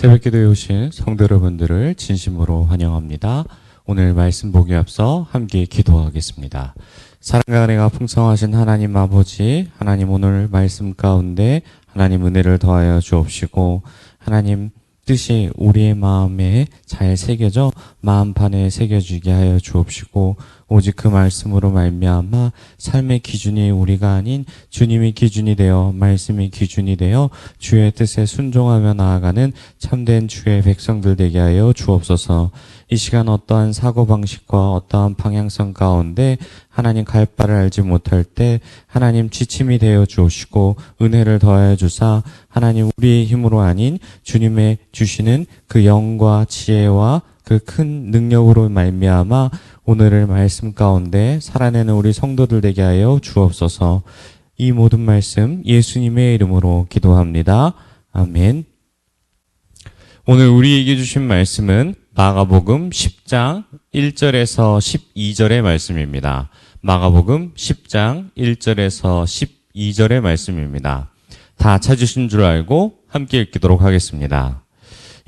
새벽기도에 오신 성도 여러분들을 진심으로 환영합니다. 오늘 말씀 보기 앞서 함께 기도하겠습니다. 사랑과 은혜가 풍성하신 하나님 아버지, 하나님 오늘 말씀 가운데 하나님 은혜를 더하여 주옵시고, 하나님 뜻이 우리의 마음에 잘 새겨져 마음판에 새겨지게 하여 주옵시고, 오직 그 말씀으로 말미암아 삶의 기준이 우리가 아닌 주님이 기준이 되어 말씀이 기준이 되어 주의 뜻에 순종하며 나아가는 참된 주의 백성들 되게 하여 주옵소서. 이 시간 어떠한 사고방식과 어떠한 방향성 가운데 하나님 갈 바를 알지 못할 때 하나님 지침이 되어 주시고 은혜를 더하여 주사 하나님 우리의 힘으로 아닌 주님의 주시는 그 영과 지혜와 그 큰 능력으로 말미암아 오늘의 말씀 가운데 살아내는 우리 성도들 되게 하여 주옵소서. 이 모든 말씀 예수님의 이름으로 기도합니다. 아멘. 오늘 우리에게 주신 말씀은 마가복음 10장 1절에서 12절의 말씀입니다. 마가복음 10장 1절에서 12절의 말씀입니다. 다 찾으신 줄 알고 함께 읽도록 하겠습니다.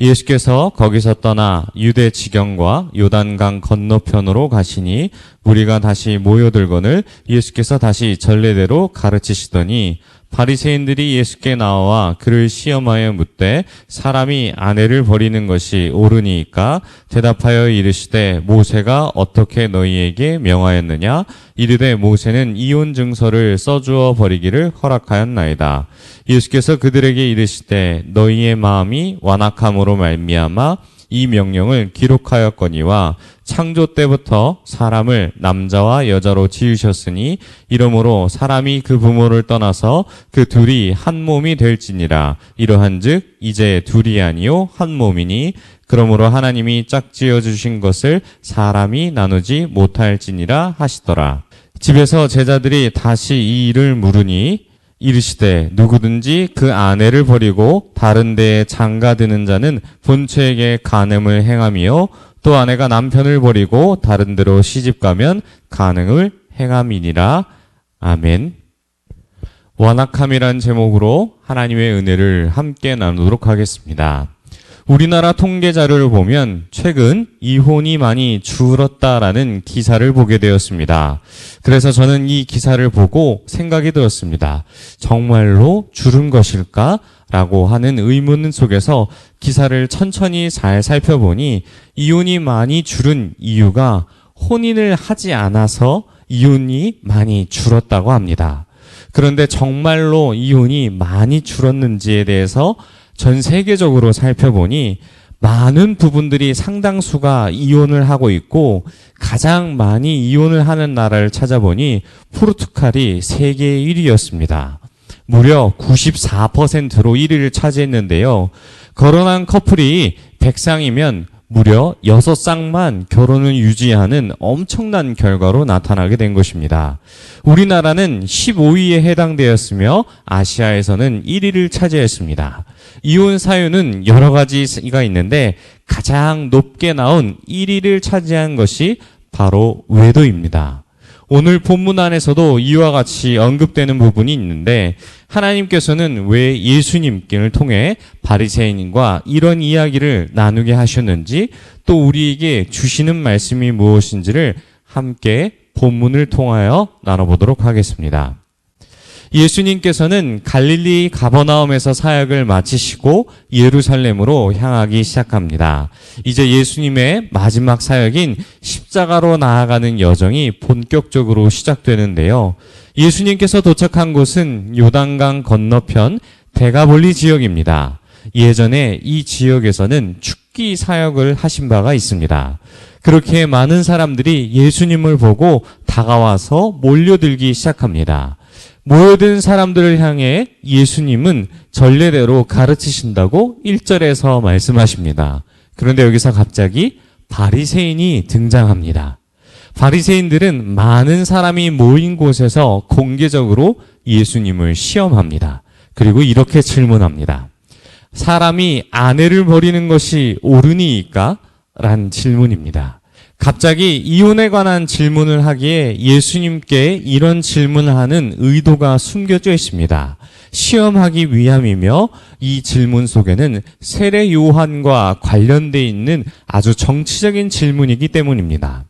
예수께서 거기서 떠나 유대 지경과 요단강 건너편으로 가시니 무리가 다시 모여들거늘 예수께서 다시 전례대로 가르치시더니 바리새인들이 예수께 나와 그를 시험하여 묻되 사람이 아내를 버리는 것이 옳으니까 대답하여 이르시되 모세가 어떻게 너희에게 명하였느냐 이르되 모세는 이혼 증서를 써주어 버리기를 허락하였나이다. 예수께서 그들에게 이르시되 너희의 마음이 완악함으로 말미암아 이 명령을 기록하였거니와 창조 때부터 사람을 남자와 여자로 지으셨으니 이러므로 사람이 그 부모를 떠나서 그 둘이 한 몸이 될지니라. 이러한즉 이제 둘이 아니요 한 몸이니 그러므로 하나님이 짝지어 주신 것을 사람이 나누지 못할지니라 하시더라. 집에서 제자들이 다시 이 일을 물으니 이르시되 누구든지 그 아내를 버리고 다른 데에 장가드는 자는 본처에게 간음을 행함이요 또 아내가 남편을 버리고 다른 데로 시집가면 간음을 행함이니라. 아멘. 완악함이란 제목으로 하나님의 은혜를 함께 나누도록 하겠습니다. 우리나라 통계 자료를 보면 최근 이혼이 많이 줄었다라는 기사를 보게 되었습니다. 그래서 저는 이 기사를 보고 생각이 들었습니다. 정말로 줄은 것일까? 라고 하는 의문 속에서 기사를 천천히 잘 살펴보니 이혼이 많이 줄은 이유가 혼인을 하지 않아서 이혼이 많이 줄었다고 합니다. 그런데 정말로 이혼이 많이 줄었는지에 대해서 전 세계적으로 살펴보니 많은 부분들이 상당수가 이혼을 하고 있고 가장 많이 이혼을 하는 나라를 찾아보니 포르투갈이 세계 1위였습니다. 무려 94%로 1위를 차지했는데요. 결혼한 커플이 100쌍이면 무려 6쌍만 결혼을 유지하는 엄청난 결과로 나타나게 된 것입니다. 우리나라는 15위에 해당되었으며 아시아에서는 1위를 차지했습니다. 이혼 사유는 여러 가지가 있는데 가장 높게 나온 1위를 차지한 것이 바로 외도입니다. 오늘 본문 안에서도 이와 같이 언급되는 부분이 있는데 하나님께서는 왜 예수님을 통해 바리새인과 이런 이야기를 나누게 하셨는지 또 우리에게 주시는 말씀이 무엇인지를 함께 본문을 통하여 나눠보도록 하겠습니다. 예수님께서는 갈릴리 가버나움에서 사역을 마치시고 예루살렘으로 향하기 시작합니다. 이제 예수님의 마지막 사역인 십자가로 나아가는 여정이 본격적으로 시작되는데요. 예수님께서 도착한 곳은 요단강 건너편 데가볼리 지역입니다. 예전에 이 지역에서는 축기 사역을 하신 바가 있습니다. 그렇게 많은 사람들이 예수님을 보고 다가와서 몰려들기 시작합니다. 모여든 사람들을 향해 예수님은 전례대로 가르치신다고 1절에서 말씀하십니다. 그런데 여기서 갑자기 바리새인이 등장합니다. 바리새인들은 많은 사람이 모인 곳에서 공개적으로 예수님을 시험합니다. 그리고 이렇게 질문합니다. 사람이 아내를 버리는 것이 옳으니까? 라는 질문입니다. 갑자기 이혼에 관한 질문을 하기에 예수님께 이런 질문을 하는 의도가 숨겨져 있습니다. 시험하기 위함이며 이 질문 속에는 세례 요한과 관련돼 있는 아주 정치적인 질문이기 때문입니다.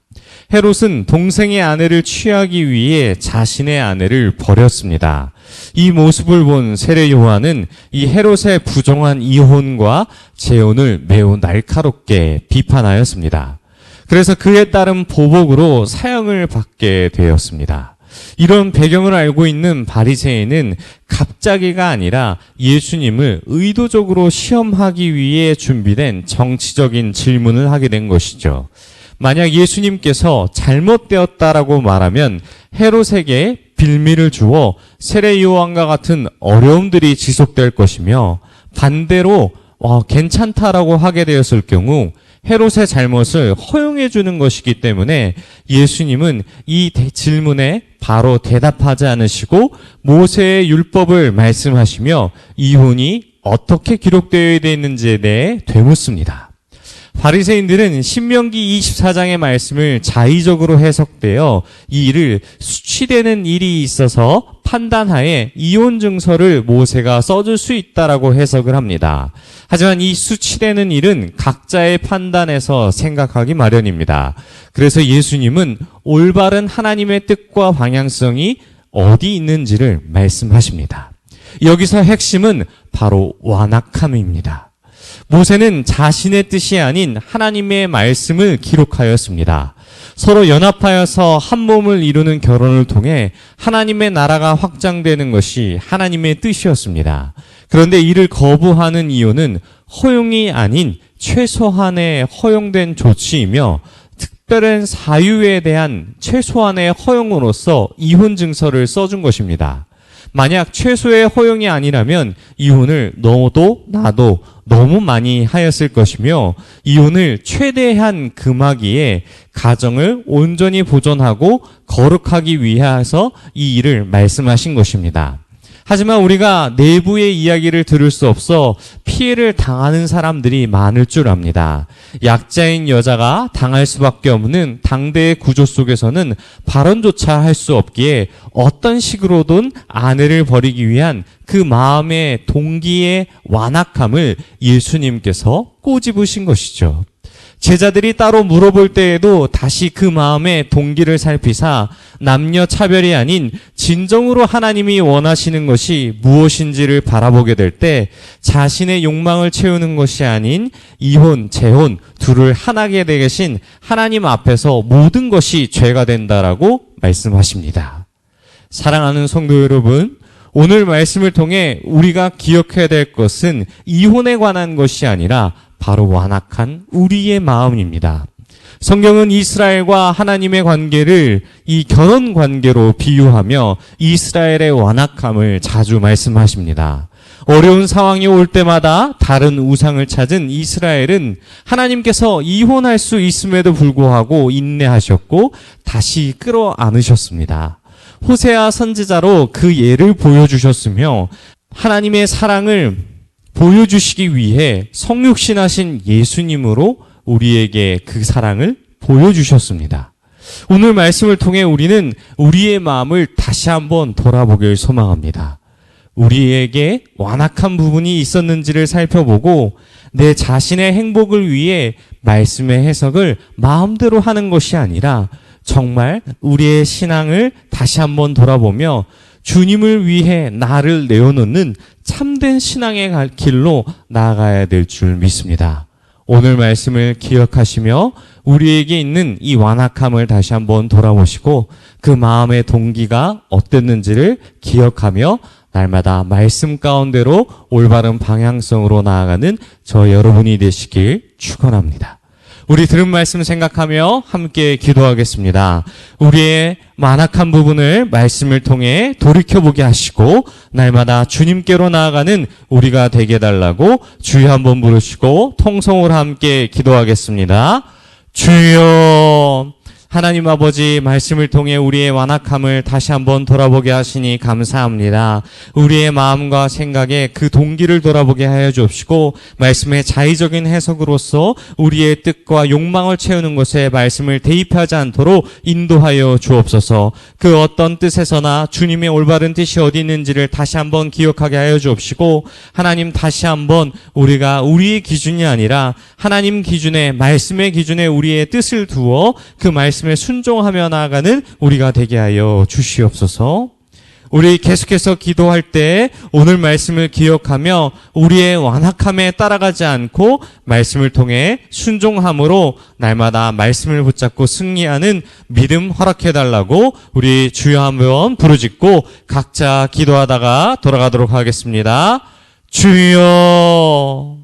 헤롯은 동생의 아내를 취하기 위해 자신의 아내를 버렸습니다. 이 모습을 본 세례 요한은 이 헤롯의 부정한 이혼과 재혼을 매우 날카롭게 비판하였습니다. 그래서 그에 따른 보복으로 사형을 받게 되었습니다. 이런 배경을 알고 있는 바리새인은 갑자기가 아니라 예수님을 의도적으로 시험하기 위해 준비된 정치적인 질문을 하게 된 것이죠. 만약 예수님께서 잘못되었다라고 말하면 헤롯에게 빌미를 주어 세례 요한과 같은 어려움들이 지속될 것이며, 반대로 괜찮다라고 하게 되었을 경우 헤롯의 잘못을 허용해 주는 것이기 때문에 예수님은 이 질문에 바로 대답하지 않으시고 모세의 율법을 말씀하시며 이혼이 어떻게 기록되어야 되는지에 대해 되묻습니다. 바리새인들은 신명기 24장의 말씀을 자의적으로 해석되어 이 일을 수치되는 일이 있어서 판단하에 이혼 증서를 모세가 써줄 수 있다라고 해석을 합니다. 하지만 이 수치되는 일은 각자의 판단에서 생각하기 마련입니다. 그래서 예수님은 올바른 하나님의 뜻과 방향성이 어디 있는지를 말씀하십니다. 여기서 핵심은 바로 완악함입니다. 모세는 자신의 뜻이 아닌 하나님의 말씀을 기록하였습니다. 서로 연합하여서 한 몸을 이루는 결혼을 통해 하나님의 나라가 확장되는 것이 하나님의 뜻이었습니다. 그런데 이를 거부하는 이유는 허용이 아닌 최소한의 허용된 조치이며 특별한 사유에 대한 최소한의 허용으로서 이혼 증서를 써준 것입니다. 만약 최소의 허용이 아니라면 이혼을 너도 나도 너무 많이 하였을 것이며 이혼을 최대한 금하기에 가정을 온전히 보존하고 거룩하기 위해서 이 일을 말씀하신 것입니다. 하지만 우리가 내부의 이야기를 들을 수 없어 피해를 당하는 사람들이 많을 줄 압니다. 약자인 여자가 당할 수밖에 없는 당대의 구조 속에서는 발언조차 할 수 없기에 어떤 식으로든 아내를 버리기 위한 그 마음의 동기의 완악함을 예수님께서 꼬집으신 것이죠. 제자들이 따로 물어볼 때에도 다시 그 마음의 동기를 살피사 남녀 차별이 아닌 진정으로 하나님이 원하시는 것이 무엇인지를 바라보게 될 때 자신의 욕망을 채우는 것이 아닌 이혼, 재혼 둘을 하나게 되신 하나님 앞에서 모든 것이 죄가 된다라고 말씀하십니다. 사랑하는 성도 여러분, 오늘 말씀을 통해 우리가 기억해야 될 것은 이혼에 관한 것이 아니라 바로 완악한 우리의 마음입니다. 성경은 이스라엘과 하나님의 관계를 이 결혼 관계로 비유하며 이스라엘의 완악함을 자주 말씀하십니다. 어려운 상황이 올 때마다 다른 우상을 찾은 이스라엘은 하나님께서 이혼할 수 있음에도 불구하고 인내하셨고 다시 끌어안으셨습니다. 호세아 선지자로 그 예를 보여주셨으며 하나님의 사랑을 보여주시기 위해 성육신하신 예수님으로 우리에게 그 사랑을 보여주셨습니다. 오늘 말씀을 통해 우리는 우리의 마음을 다시 한번 돌아보길 소망합니다. 우리에게 완악한 부분이 있었는지를 살펴보고 내 자신의 행복을 위해 말씀의 해석을 마음대로 하는 것이 아니라 정말 우리의 신앙을 다시 한번 돌아보며 주님을 위해 나를 내어놓는 참된 신앙의 길로 나아가야 될 줄 믿습니다. 오늘 말씀을 기억하시며 우리에게 있는 이 완악함을 다시 한번 돌아보시고 그 마음의 동기가 어땠는지를 기억하며 날마다 말씀 가운데로 올바른 방향성으로 나아가는 저 여러분이 되시길 축원합니다. 우리 들은 말씀 생각하며 함께 기도하겠습니다. 우리의 완악한 부분을 말씀을 통해 돌이켜보게 하시고 날마다 주님께로 나아가는 우리가 되게 해달라고 주여 한번 부르시고 통성으로 함께 기도하겠습니다. 주여, 하나님 아버지 말씀을 통해 우리의 완악함을 다시 한번 돌아보게 하시니 감사합니다. 우리의 마음과 생각에 그 동기를 돌아보게 하여 주옵시고 말씀의 자의적인 해석으로서 우리의 뜻과 욕망을 채우는 것에 말씀을 대입하지 않도록 인도하여 주옵소서. 그 어떤 뜻에서나 주님의 올바른 뜻이 어디 있는지를 다시 한번 기억하게 하여 주옵시고 하나님 다시 한번 우리가 우리의 기준이 아니라 하나님 기준에 말씀의 기준에 우리의 뜻을 두어 그 말씀에 순종하며 나아가는 우리가 되게 하여 주시옵소서. 우리 계속해서 기도할 때 오늘 말씀을 기억하며 우리의 완악함에 따라가지 않고 말씀을 통해 순종함으로 날마다 말씀을 붙잡고 승리하는 믿음 허락해달라고 우리 주여 한번 부르짖고 각자 기도하다가 돌아가도록 하겠습니다. 주여